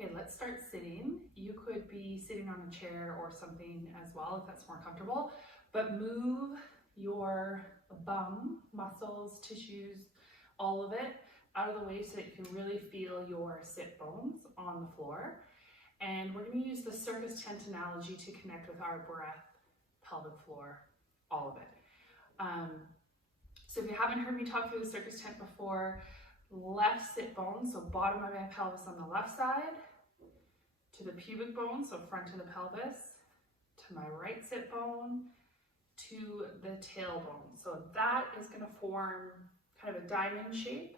Okay, let's start sitting. You could be sitting on a chair or something as well if that's more comfortable, but move your bum, muscles, tissues, all of it out of the way so that you can really feel your sit bones on the floor. And we're going to use the circus tent analogy to connect with our breath, pelvic floor, all of it. So if you haven't heard me talk through the circus tent before, left sit bone, so bottom of my pelvis on the left side, to the pubic bone, so front of the pelvis, to my right sit bone, to the tailbone. So that is going to form kind of a diamond shape.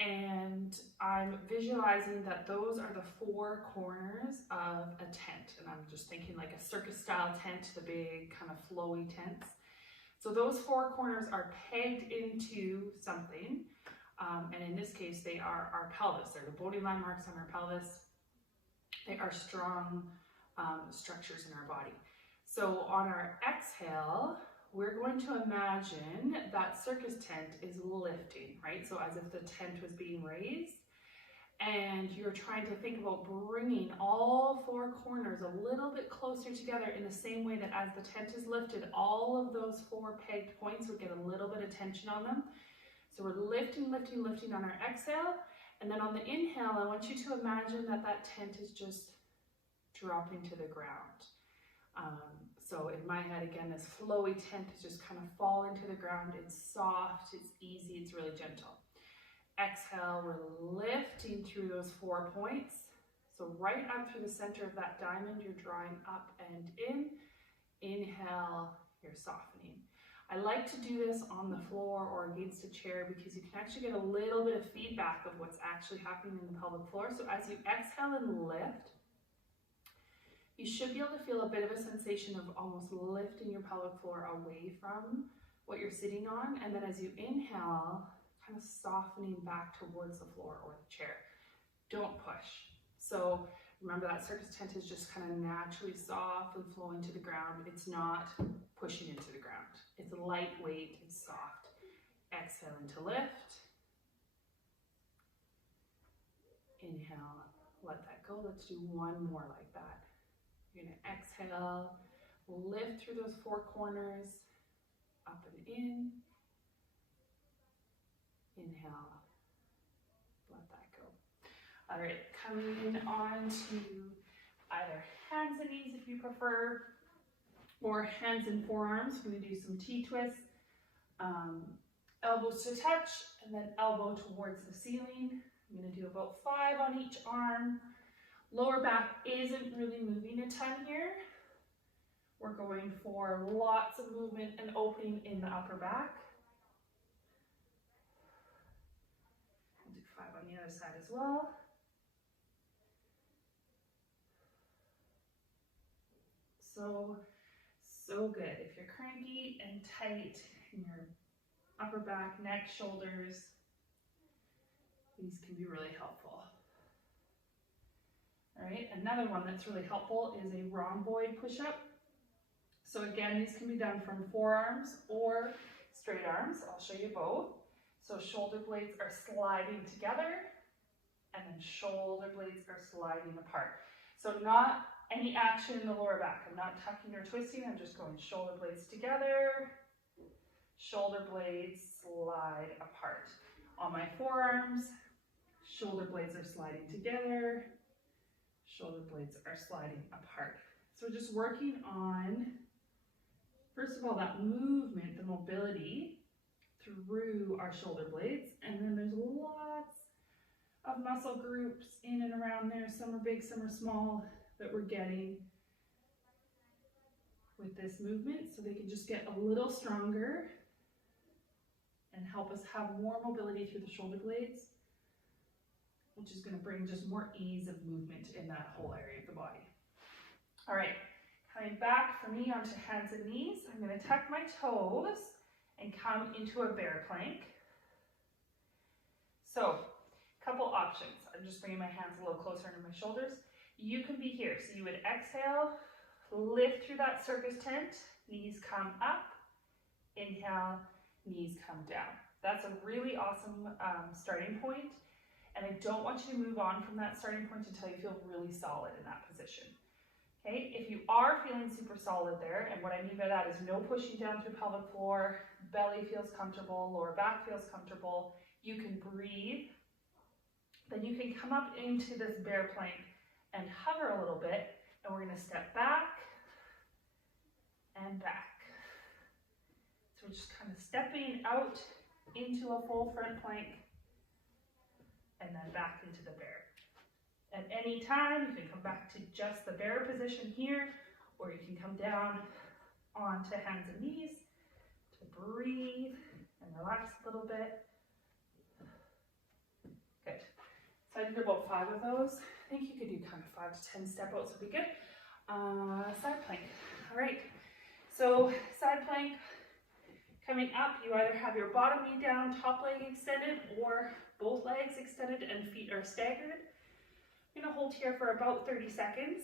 And I'm visualizing that those are the four corners of a tent. And I'm just thinking like a circus style tent, the big kind of flowy tents. So those four corners are pegged into something. And in this case, they are our pelvis. They're the bony landmarks on our pelvis. They are strong structures in our body. So on our exhale, we're going to imagine that circus tent is lifting, right? So as if the tent was being raised, and you're trying to think about bringing all four corners a little bit closer together in the same way that as the tent is lifted, all of those four pegged points would get a little bit of tension on them. So we're lifting, lifting, lifting on our exhale. And then on the inhale, I want you to imagine that that tent is just dropping to the ground. So in my head, again, this flowy tent is just kind of falling to the ground. It's soft, it's easy, it's really gentle. Exhale, we're lifting through those 4 points. So right up through the center of that diamond, you're drawing up and in. Inhale, you're softening. I like to do this on the floor or against a chair because you can actually get a little bit of feedback of what's actually happening in the pelvic floor. So as you exhale and lift, you should be able to feel a bit of a sensation of almost lifting your pelvic floor away from what you're sitting on. And then as you inhale, kind of softening back towards the floor or the chair. Don't push. So remember that circus tent is just kind of naturally soft and flowing to the ground. It's not pushing into the ground. It's lightweight, it's soft. Exhale into lift. Inhale, let that go. Let's do one more like that. You're going to exhale, lift through those 4 corners, up and in. Inhale, let that go. All right, coming on to either hands and knees if you prefer, or hands and forearms. We're going to do some T-twists, elbows to touch, and then elbow towards the ceiling. I'm going to do about 5 on each arm. Lower back isn't really moving a ton here. We're going for lots of movement and opening in the upper back. We'll do 5 on the other side as well. So good. If you're cranky and tight in your upper back, neck, shoulders, these can be really helpful. All right, another one that's really helpful is a rhomboid push-up. So again, these can be done from forearms or straight arms. I'll show you both. So shoulder blades are sliding together, and then shoulder blades are sliding apart. So not any action in the lower back. I'm not tucking or twisting. I'm just going shoulder blades together, shoulder blades slide apart. On my forearms, shoulder blades are sliding together, shoulder blades are sliding apart. So we're just working on, first of all, that movement, the mobility through our shoulder blades. And then there's lots of muscle groups in and around there. Some are big, some are small, that we're getting with this movement, so they can just get a little stronger and help us have more mobility through the shoulder blades, which is going to bring just more ease of movement in that whole area of the body. All right, coming back for me onto hands and knees, I'm going to tuck my toes and come into a bear plank. So, a couple options. I'm just bringing my hands a little closer into my shoulders. You can be here. So you would exhale, lift through that circus tent, knees come up, inhale, knees come down. That's a really awesome starting point. And I don't want you to move on from that starting point until you feel really solid in that position. Okay, if you are feeling super solid there, and what I mean by that is no pushing down through pelvic floor, belly feels comfortable, lower back feels comfortable, you can breathe, then you can come up into this bear plank and hover a little bit, and we're going to step back and back. So we're just kind of stepping out into a full front plank and then back into the bear. At any time, you can come back to just the bear position here, or you can come down onto hands and knees to breathe and relax a little bit. Good. So I did about 5 of those. I think you could do kind of 5 to 10 step outs would be good. Side plank. All right. So side plank, coming up, you either have your bottom knee down, top leg extended, or both legs extended and feet are staggered. You're going to hold here for about 30 seconds.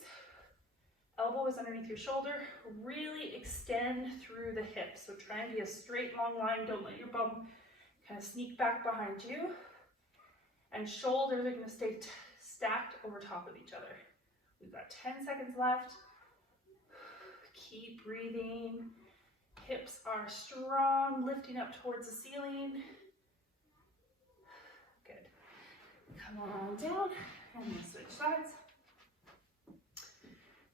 Elbow is underneath your shoulder. Really extend through the hips. So try and be a straight, long line. Don't let your bum kind of sneak back behind you. And shoulders are going to stay stacked over top of each other. We've got 10 seconds left. Keep breathing. Hips are strong, lifting up towards the ceiling. Good. Come on down. And we'll switch sides.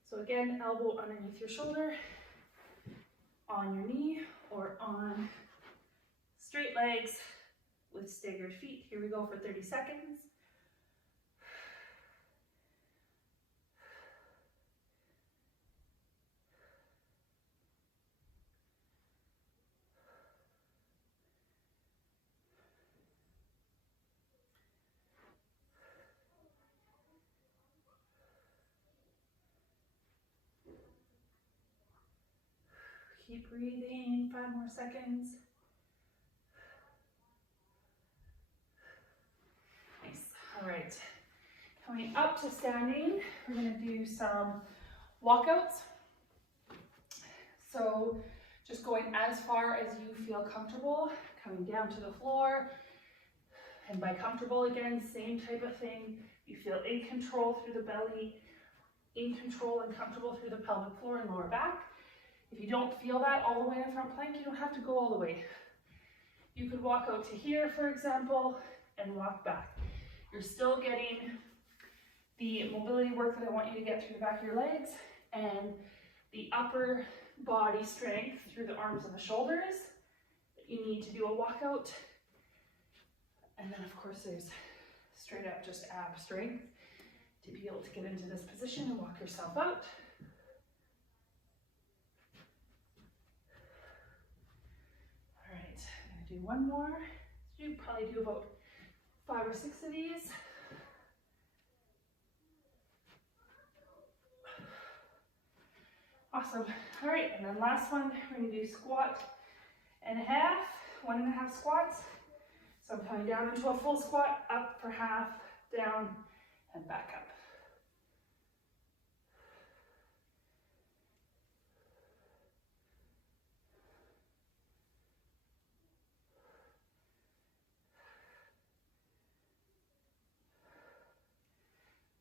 So again, elbow underneath your shoulder, on your knee, or on straight legs with staggered feet. Here we go for 30 seconds. Keep breathing, 5 more seconds. Nice. All right. Coming up to standing, we're going to do some walkouts. So just going as far as you feel comfortable, coming down to the floor. And by comfortable, again, same type of thing. You feel in control through the belly, in control and comfortable through the pelvic floor and lower back. If you don't feel that all the way in front plank, you don't have to go all the way. You could walk out to here, for example, and walk back. You're still getting the mobility work that I want you to get through the back of your legs and the upper body strength through the arms and the shoulders that you need to do a walkout. And then of course there's straight up just ab strength to be able to get into this position and walk yourself out. Do one more. You probably do about 5 or 6 of these. Awesome. All right, and then last one, we're going to do squat and a half, 1.5 squats. So I'm coming down into a full squat, up for half, down, and back up.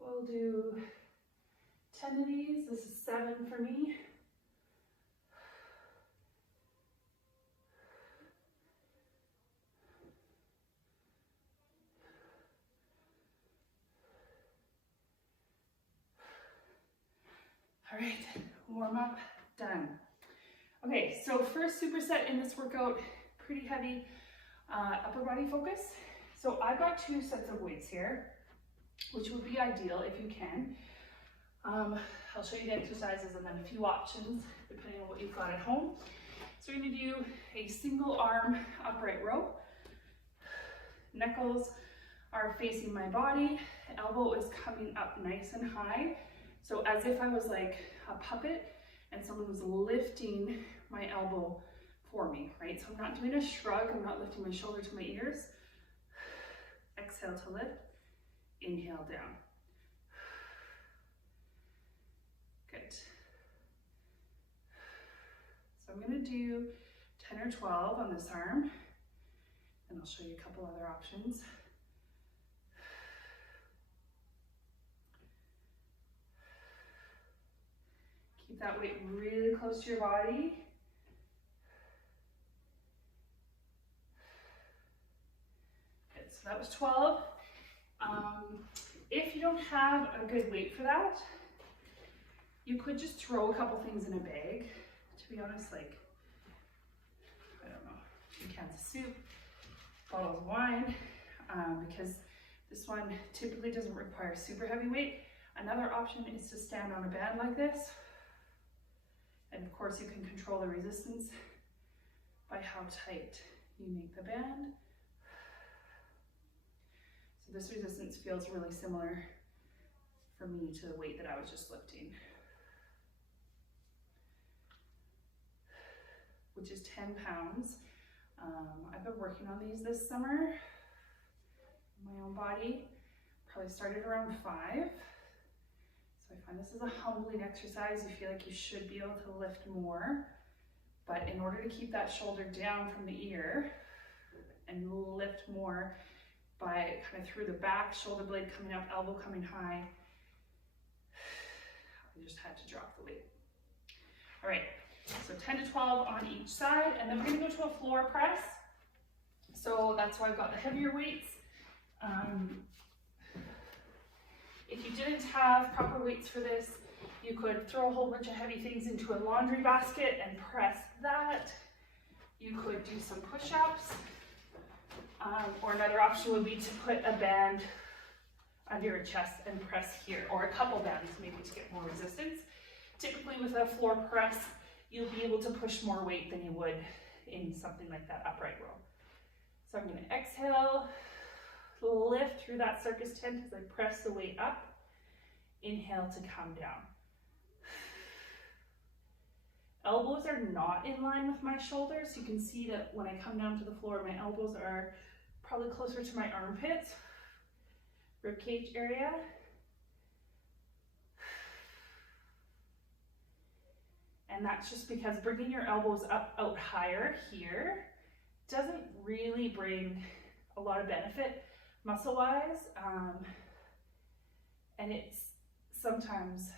We'll do 10 of these. This is 7 for me. All right, warm up, done. Okay, so first superset in this workout, pretty heavy upper body focus. So I've got 2 sets of weights here, which would be ideal if you can. I'll show you the exercises and then a few options depending on what you've got at home. So we're going to do a single arm upright row. Knuckles are facing my body. Elbow is coming up nice and high. So as if I was like a puppet and someone was lifting my elbow for me, right? So I'm not doing a shrug. I'm not lifting my shoulder to my ears. Exhale to lift. Inhale down. Good. So I'm going to do 10 or 12 on this arm, and I'll show you a couple other options. Keep that weight really close to your body. Good, so that was 12. If you don't have a good weight for that, you could just throw a couple things in a bag. To be honest, like, I don't know, 2 cans of soup, bottles of wine, because this one typically doesn't require super heavy weight. Another option is to stand on a band like this. And of course you can control the resistance by how tight you make the band. So this resistance feels really similar for me to the weight that I was just lifting, which is 10 pounds. I've been working on these this summer, my own body. Probably started around 5. So I find this is a humbling exercise. You feel like you should be able to lift more, but in order to keep that shoulder down from the ear and lift more by kind of through the back, shoulder blade coming up, elbow coming high, I just had to drop the weight. All right, so 10 to 12 on each side, and then we're gonna go to a floor press. So that's why I've got the heavier weights. If you didn't have proper weights for this, you could throw a whole bunch of heavy things into a laundry basket and press that. You could do some push-ups, or another option would be to put a band under your chest and press here, or a couple bands maybe to get more resistance. Typically with a floor press, you'll be able to push more weight than you would in something like that upright row. So I'm going to exhale, lift through that circus tent as I press the weight up. Inhale to come down. Elbows are not in line with my shoulders. You can see that when I come down to the floor, my elbows are probably closer to my armpits, rib cage area. And that's just because bringing your elbows up out higher here doesn't really bring a lot of benefit muscle-wise, and it's sometimes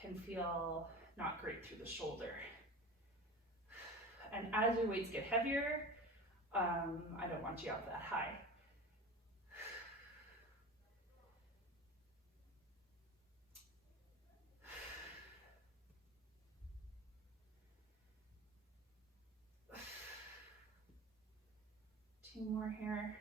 can feel not great through the shoulder. And as your weights get heavier, I don't want you up that high. Two more here.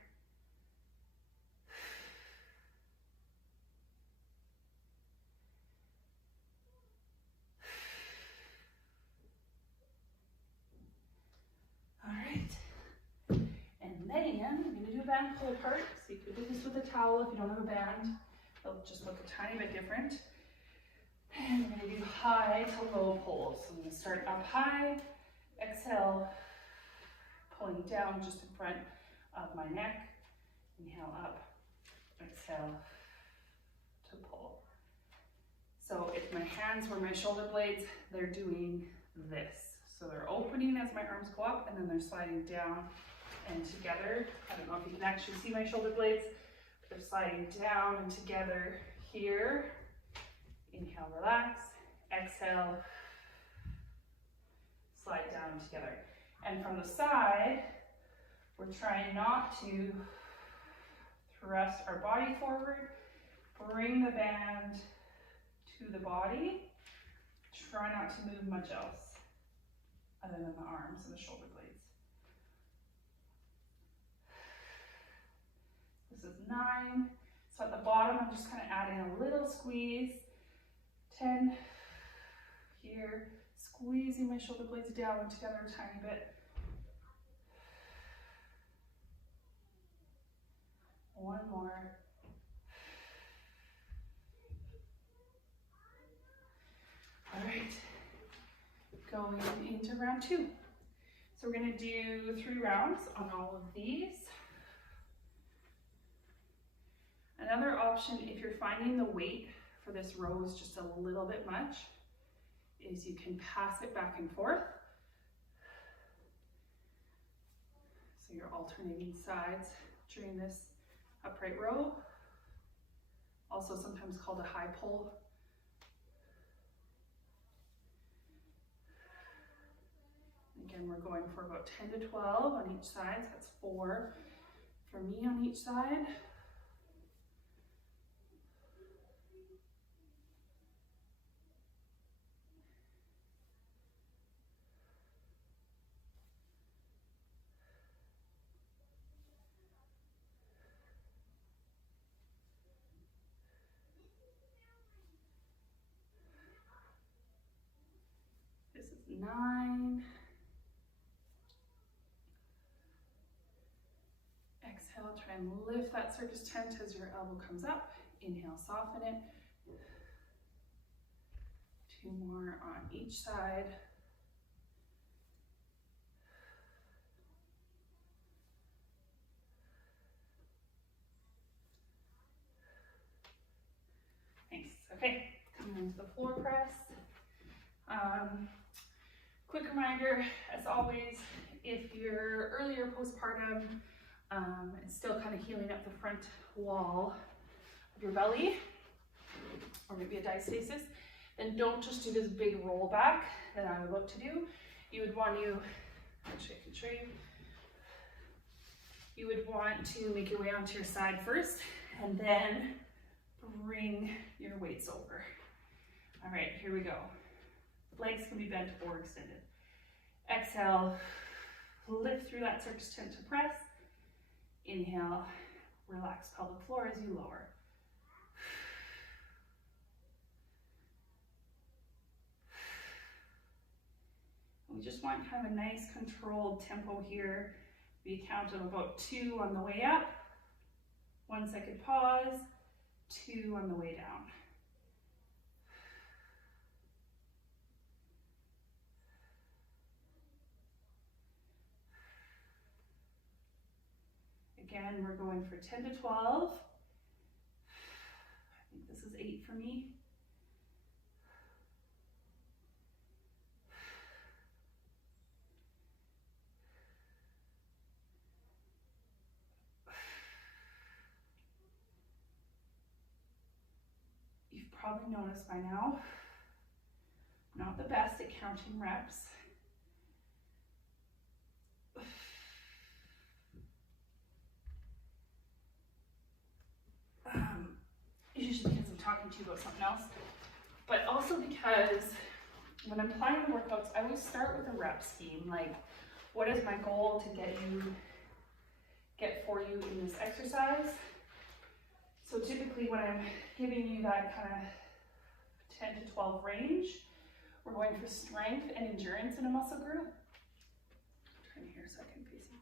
All right. And then I'm going to do a band pull apart. So you could do this with a towel if you don't have a band. It'll just look a tiny bit different. And we're going to do high to low pulls. So I'm going to start up high, exhale, pulling down just in front of my neck. Inhale up, exhale to pull. So if my hands were my shoulder blades, they're doing this. So they're opening as my arms go up, and then they're sliding down and together. I don't know if you can actually see my shoulder blades, but they're sliding down and together here. Inhale, relax, exhale, slide down and together. And from the side, we're trying not to thrust our body forward, bring the band to the body, try not to move much else other than the arms and the shoulder blades. This is 9. So at the bottom, I'm just kind of adding a little squeeze. 10 here, squeezing my shoulder blades down together a tiny bit. 1 more. All right, going into round 2. So we're going to do 3 rounds on all of these. Another option, if you're finding the weight for this row is just a little bit much, is you can pass it back and forth. So you're alternating sides during this upright row, also sometimes called a high pull. Again, we're going for about 10 to 12 on each side. So that's 4 for me on each side. This is 9. Exhale, try and lift that circus tent as your elbow comes up. Inhale, soften it. 2 more on each side. Nice. Okay, come into the floor press. Quick reminder, as always, if you're earlier postpartum, it's still kind of healing up the front wall of your belly, or maybe a diastasis, then don't just do this big roll back that I'm about to do. You would want to, actually I can show you, you would want to make your way onto your side first, and then bring your weights over. All right, here we go. Legs can be bent or extended. Exhale, lift through that circus tent to press. Inhale, relax pelvic floor as you lower. We just want kind of a nice controlled tempo here. We count of about 2 on the way up, 1 second pause, 2 on the way down. Again, we're going for 10 to 12. I think this is 8 for me. You've probably noticed by now, I'm not the best at counting reps. Usually because I'm talking to you about something else, but also because when I'm planning the workouts, I always start with a rep scheme, like what is my goal to get for you in this exercise. So typically when I'm giving you that kind of 10 to 12 range, we're going for strength and endurance in a muscle group. Turn here so I can face you.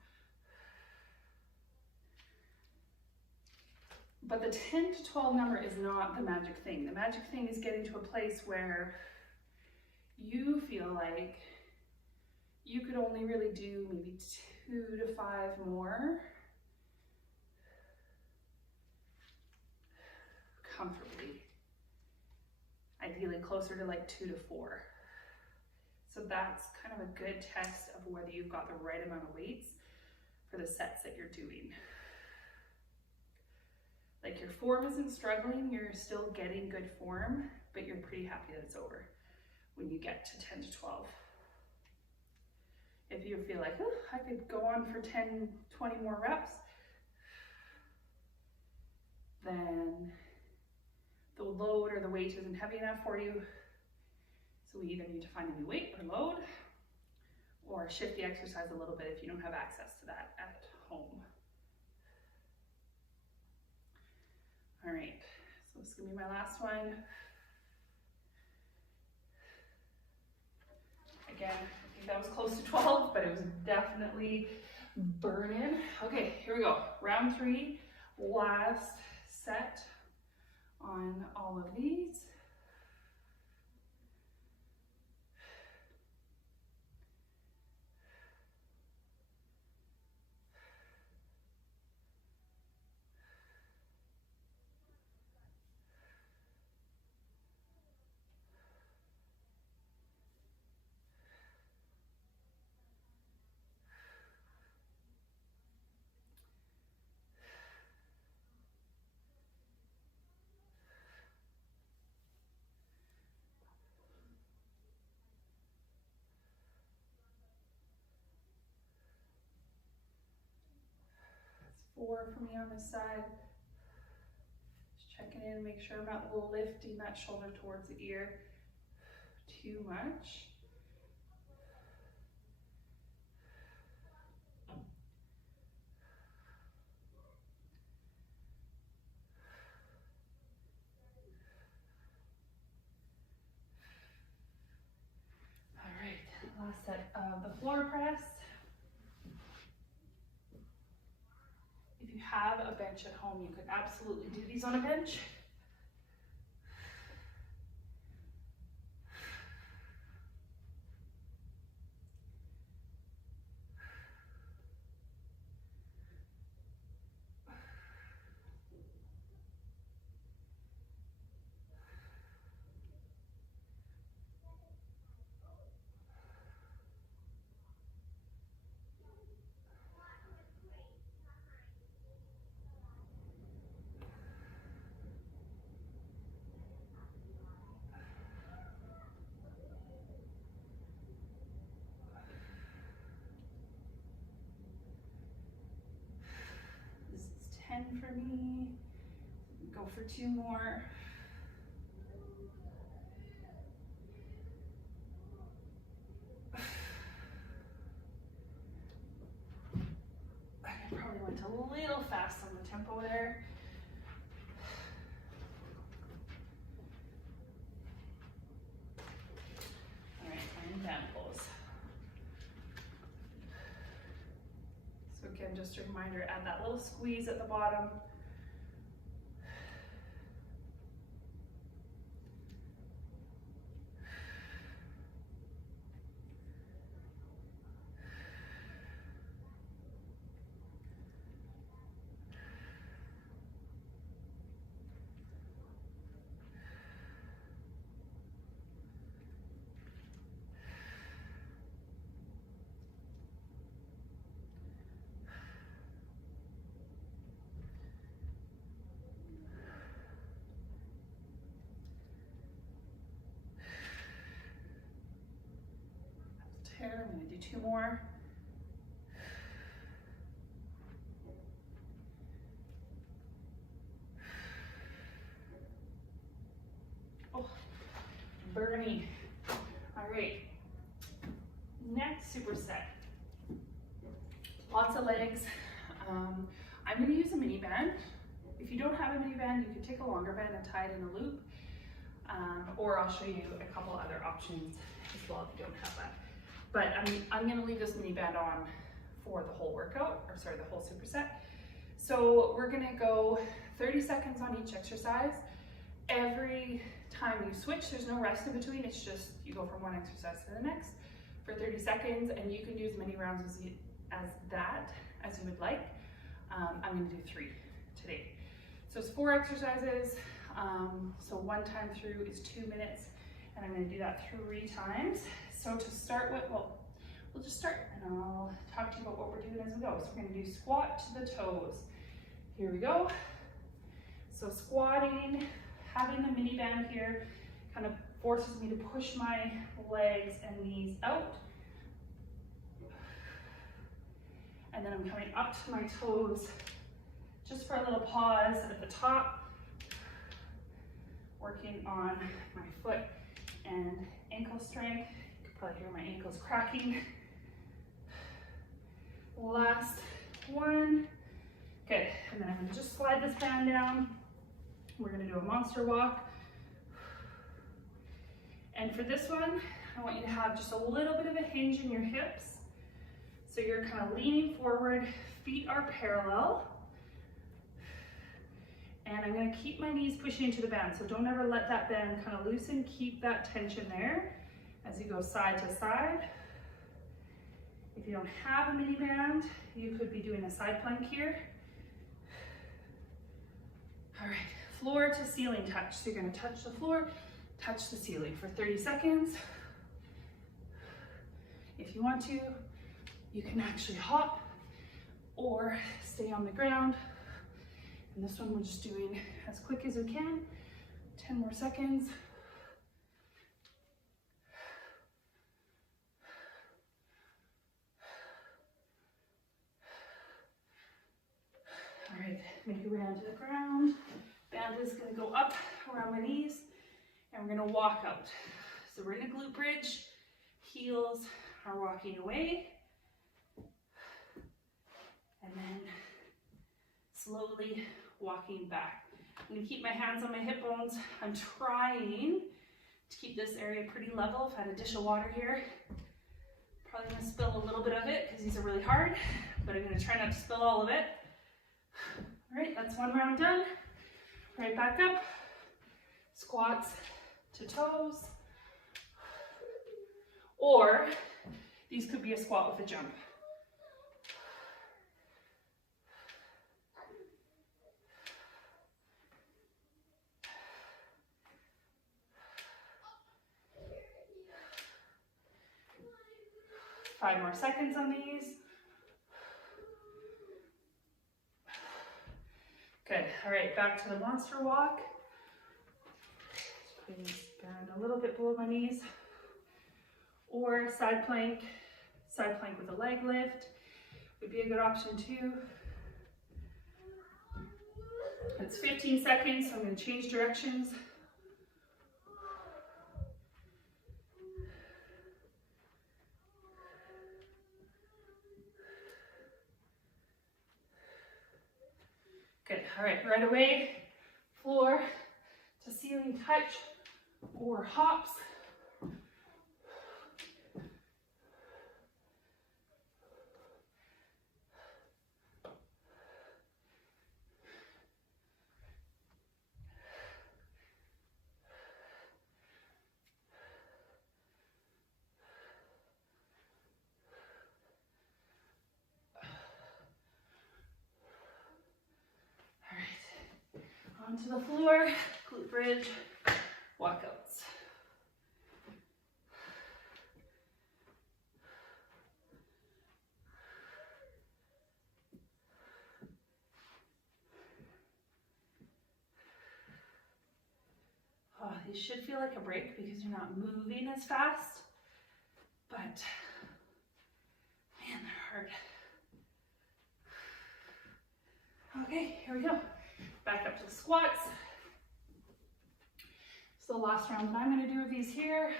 But the 10 to 12 number is not the magic thing. The magic thing is getting to a place where you feel like you could only really do maybe 2 to 5 more comfortably. Ideally closer to like 2 to 4. So that's kind of a good test of whether you've got the right amount of weights for the sets that you're doing. Like your form isn't struggling, you're still getting good form, but you're pretty happy that it's over when you get to 10 to 12. If you feel like, oh, I could go on for 10, 20 more reps, then the load or the weight isn't heavy enough for you. So we either need to find a new weight or load, or shift the exercise a little bit if you don't have access to that at home. All right, so this is gonna be my last one. Again, I think that was close to 12, but it was definitely burning. Okay, here we go. Round 3, last set on all of these. 4 for me on this side. Just checking in, make sure I'm not lifting that shoulder towards the ear too much. All right, last set of the floor press. If you have a bench at home, you could absolutely do these on a bench. This is 10 for me. Go for 2 more. I probably went a little fast on the tempo there. All right, and band pulls. So again, just a reminder, add that little squeeze at the bottom. I'm going to do 2 more. Oh, Bernie. All right, next superset. Lots of legs. I'm going to use a mini band. If you don't have a mini band, you can take a longer band and tie it in a loop. Or I'll show you a couple other options as well if you don't have that. But I'm going to leave this mini band on for the whole workout, or sorry, the whole superset. So we're going to go 30 seconds on each exercise. Every time you switch, there's no rest in between. It's just you go from one exercise to the next for 30 seconds, and you can do as many rounds as you would like. I'm going to do 3 today. So it's 4 exercises. So 1 time through is 2 minutes, and I'm going to do that 3 times. So to start with, well, we'll just start, and I'll talk to you about what we're doing as we go. So we're going to do squat to the toes. Here we go. So squatting, having the mini band here kind of forces me to push my legs and knees out. And then I'm coming up to my toes just for a little pause at the top, working on my foot and ankle strength. You can probably hear my ankles cracking. Last one. Good, and then I'm going to just slide this band down. We're going to do a monster walk. And for this one, I want you to have just a little bit of a hinge in your hips. So you're kind of leaning forward, feet are parallel. And I'm going to keep my knees pushing into the band. So don't ever let that band kind of loosen. Keep that tension there as you go side to side. If you don't have a mini band, you could be doing a side plank here. All right, floor to ceiling touch. So you're going to touch the floor, touch the ceiling for 30 seconds. If you want to, you can actually hop or stay on the ground. And this one we're just doing as quick as we can. 10 more seconds. make your way onto the ground. Band is going to go up around my knees, and we're going to walk out. So we're in a glute bridge, heels are walking away, and then slowly walking back. I'm going to keep my hands on my hip bones. I'm trying to keep this area pretty level. If I had a dish of water here, probably going to spill a little bit of it because these are really hard, but I'm going to try not to spill all of it. All right, that's one round done. Right back up, squats to toes, or these could be a squat with a jump. Five more seconds on these. Good, all right, back to the monster walk. Please bend a little bit below my knees. Or side plank with a leg lift would be a good option too. It's 15 seconds, so I'm going to change directions. Good, all right, away, floor to ceiling touch or hops. Onto the floor, glute bridge, walkouts. Oh, these should feel like a break because you're not moving as fast, but man, they're hard. Okay, here we go. Back up to the squats. So the last round that I'm going to do of these here.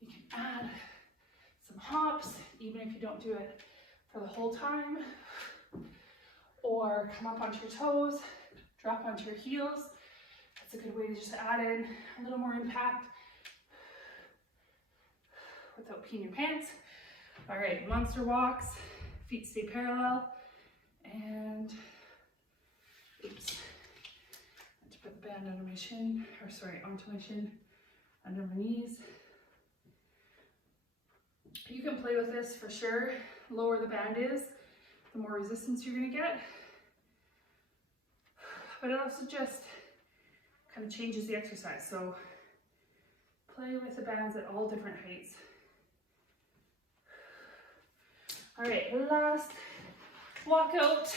You can add some hops, even if you don't do it for the whole time. Or come up onto your toes, drop onto your heels. That's a good way to just add in a little more impact without peeing your pants. All right, monster walks, feet stay parallel, and oops, I had to put the band under my shin, or sorry, onto my shin, under my knees. You can play with this for sure. The lower the band is, the more resistance you're gonna get. But it also just kind of changes the exercise. So play with the bands at all different heights. All right, last walkout.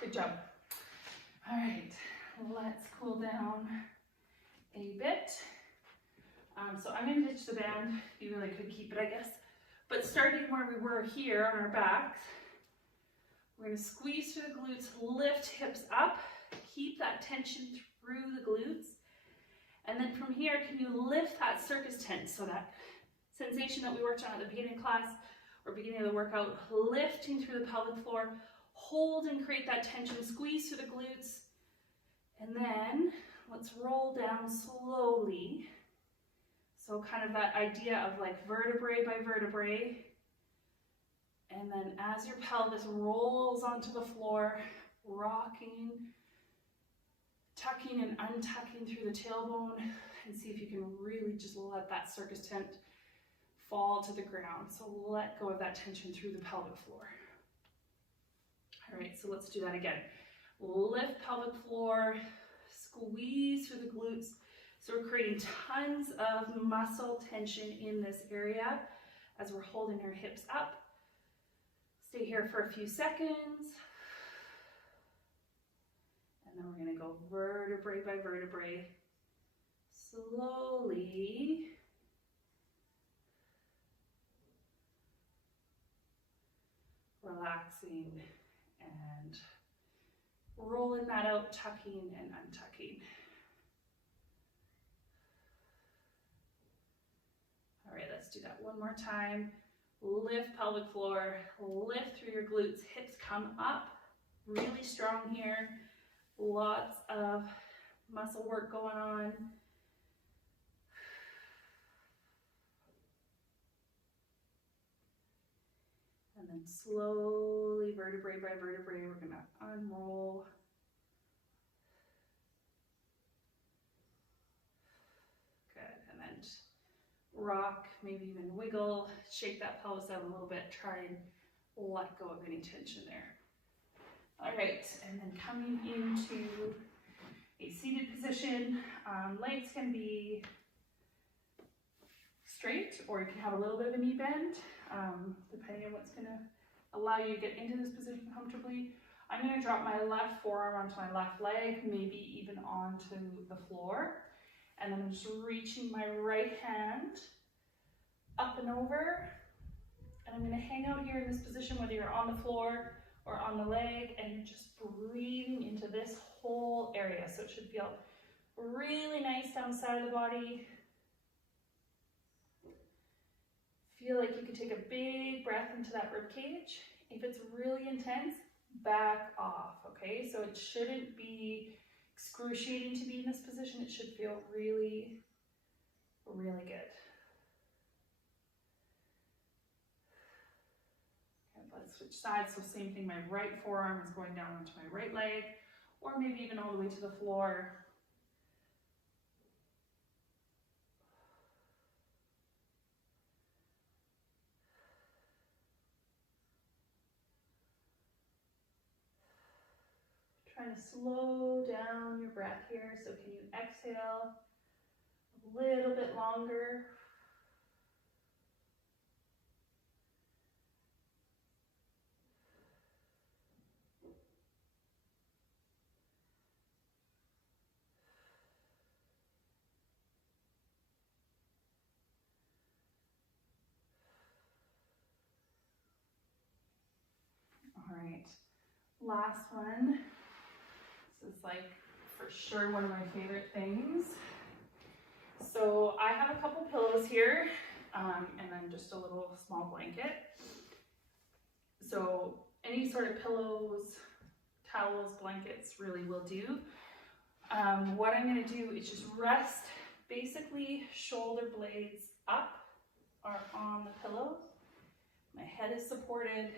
Good job. All right, let's cool down a bit. So I'm going to ditch the band. You really could keep it, I guess. But starting where we were here on our backs, we're going to squeeze through the glutes, lift hips up, keep that tension through the glutes. And then from here, can you lift that circus tent? So that sensation that we worked on at the beginning of class or beginning of the workout, lifting through the pelvic floor, hold and create that tension, squeeze through the glutes, and then let's roll down slowly. So kind of that idea of like vertebrae by vertebrae, and then as your pelvis rolls onto the floor, rocking, tucking and untucking through the tailbone, and see if you can really just let that circus tent fall to the ground. So let go of that tension through the pelvic floor. All right, so let's do that again. Lift pelvic floor, squeeze through the glutes. So we're creating tons of muscle tension in this area as we're holding our hips up. Stay here for a few seconds. And then we're going to go vertebrae by vertebrae, slowly. Relaxing and rolling that out, tucking and untucking. All right, let's do that one more time. Lift pelvic floor, lift through your glutes, hips come up, really strong here. Lots of muscle work going on. And then slowly, vertebrae by vertebrae, we're going to unroll. Good, and then rock, maybe even wiggle, shake that pelvis out a little bit, try and let go of any tension there. All right, and then coming into a seated position, legs can be straight or you can have a little bit of a knee bend, depending on what's going to allow you to get into this position comfortably. I'm going to drop my left forearm onto my left leg, maybe even onto the floor. And then I'm just reaching my right hand up and over. And I'm going to hang out here in this position, whether you're on the floor or on the leg, and you're just breathing into this whole area. So it should feel really nice down the side of the body. Feel like you could take a big breath into that rib cage. If it's really intense, back off, okay? So it shouldn't be excruciating to be in this position. It should feel really, really good. Okay, let's switch sides. So same thing, my right forearm is going down onto my right leg, or maybe even all the way to the floor. Trying to slow down your breath here. So can you exhale a little bit longer? All right, last one. This is like for sure one of my favorite things. So I have a couple pillows here, and then just a little small blanket. So any sort of pillows, towels, blankets really will do. What I'm going to do is just rest, basically shoulder blades up or on the pillows. My head is supported.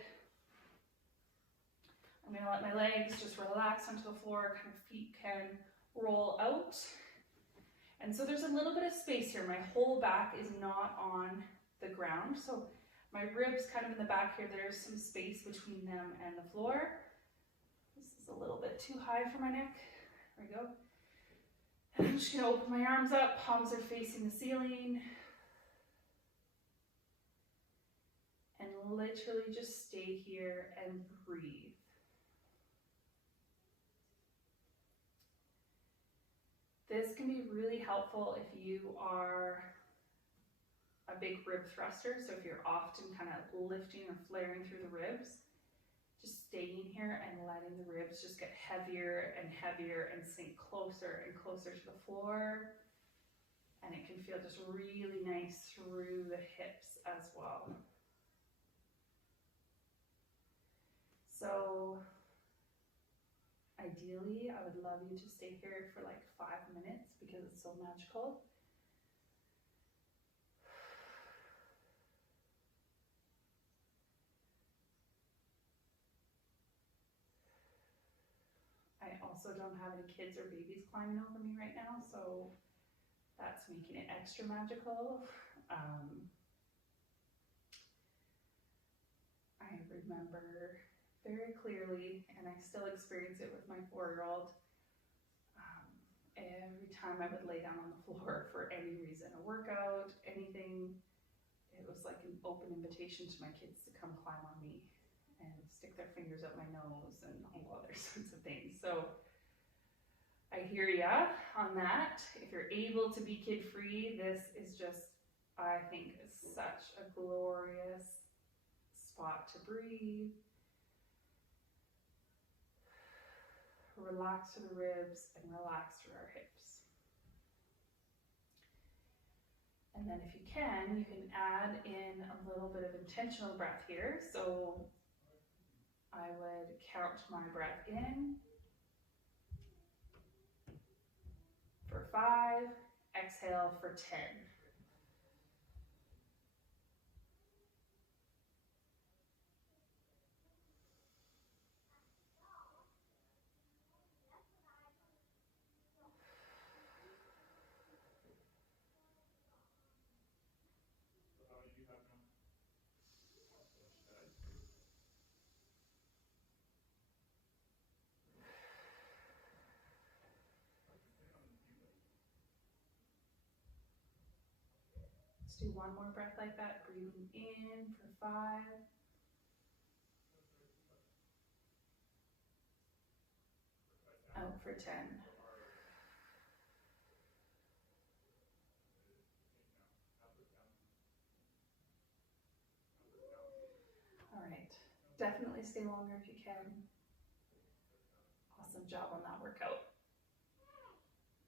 I'm going to let my legs just relax onto the floor, kind of feet can roll out. And so there's a little bit of space here. My whole back is not on the ground. So my ribs kind of in the back here, there's some space between them and the floor. This is a little bit too high for my neck. There we go. And I'm just going to open my arms up, palms are facing the ceiling. And literally just stay here and breathe. This can be really helpful if you are a big rib thruster. So if you're often kind of lifting or flaring through the ribs, just staying here and letting the ribs just get heavier and heavier and sink closer and closer to the floor. And it can feel just really nice through the hips as well. So ideally, I would love you to stay here for like 5 minutes because it's so magical. I also don't have any kids or babies climbing over me right now, so that's making it extra magical. I remember very clearly, and I still experience it with my 4-year-old. Every time I would lay down on the floor for any reason, a workout, anything, it was like an open invitation to my kids to come climb on me and stick their fingers up my nose and all other sorts of things. So I hear ya on that. If you're able to be kid-free, this is just, I think, is such a glorious spot to breathe. Relax through the ribs and relax through our hips. And then if you can add in a little bit of intentional breath here. So I would count my breath in for 5, exhale for 10. Let's do one more breath like that, breathing in for 5. Out for 10. All right, definitely stay longer if you can. Awesome job on that workout.